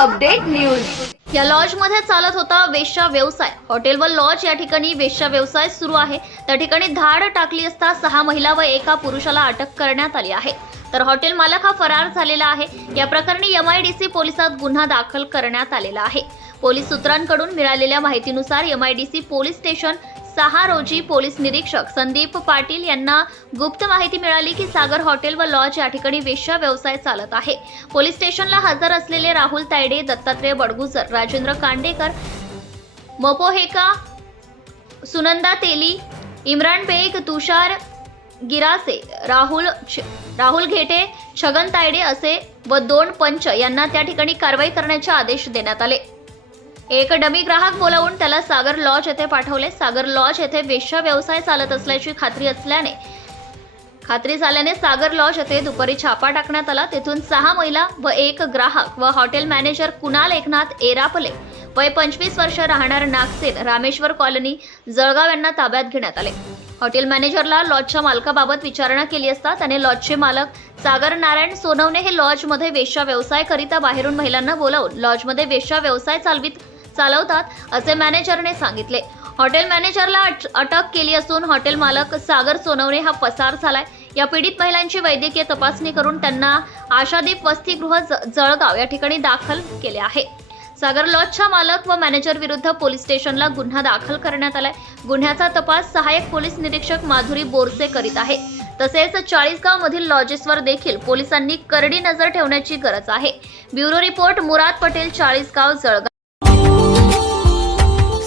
Update news. या लॉजमध्ये चालत होता वेश्या व्यवसाय. हॉटेल व लॉज या ठिकाणी वेश्या व्यवसाय सुरू आहे. त्या ठिकाणी धाड टाकली असता सहा महिला व एका पुरुषाला अटक करण्यात आली आहे. तर हॉटेल मालक हा फरार झालेला आहे. या प्रकरणी एम आय डी सी पोलिसात गुन्हा दाखल करण्यात आलेला आहे. पोलीस सूत्रांकडून मिळालेल्या माहितीनुसार M I D C police station सहा रोजी पोलीस निरीक्षक संदीप पाटील यांना गुप्त माहिती मिळाली की सागर हॉटेल व लॉज या ठिकाणी वेश्या व्यवसाय चालत आहे. पोलीस स्टेशनला हजर असलेले राहुल तायडे दत्तात्रय बडगुजर राजेंद्र कांडेकर मपोहेका सुनंदा तेली इम्रान बेग तुषार गिरासे राहुल राहुल घेटे छगन तायडे असे व दोन पंच यांना त्या ठिकाणी कारवाई करण्याचे आदेश देण्यात आले. एक डमी ग्राहक बोलावून त्याला सागर लॉज येथे पाठवले. सागर लॉज येथे वेश्या व्यवसाय चालत असल्याची खात्री असल्याने खात्री झाल्याने सागर लॉज येथे दुपारी छापा टाकण्यात आला. तेथून सहा महिला व एक ग्राहक व हॉटेल मॅनेजर कुणाल एकनाथ एरापले वय पंचवीस वर्ष राहणार नागसेन रामेश्वर कॉलनी जळगाव यांना ताब्यात घेण्यात आले. हॉटेल मॅनेजरला लॉजच्या मालकाबाबत विचारणा केली असता त्याने लॉजचे मालक सागर नारायण सोनवणे हे लॉजमध्ये वेश्या व्यवसाय करिता बाहेरून महिलांना बोलावून लॉजमध्ये वेश्या व्यवसाय चालवित चालवतात असे मॅनेजरने सांगितले. हॉटेल मॅनेजरला अट- अटक केली असून हॉटेल मालक सागर सोनवणे हा पसार झालाय. या पीडित महिलांची वैद्यकीय तपासणी करून त्यांना आशादीप वसतिगृह ज- जळगाव या ठिकाणी दाखल केले आहे. सागर लॉजच्या मालक व मॅनेजर विरुद्ध पोलीस स्टेशनला गुन्हा दाखल करण्यात आलाय. गुन्ह्याचा तपास सहाय्यक पोलीस निरीक्षक माधुरी बोरसे करीत आहे. तसेच चाळीसगाव मधील लॉजेसवर देखील पोलिसांनी करडी नजर ठेवण्याची गरज आहे. Bureau report Murad Patel Chalisgaon Jalgaon.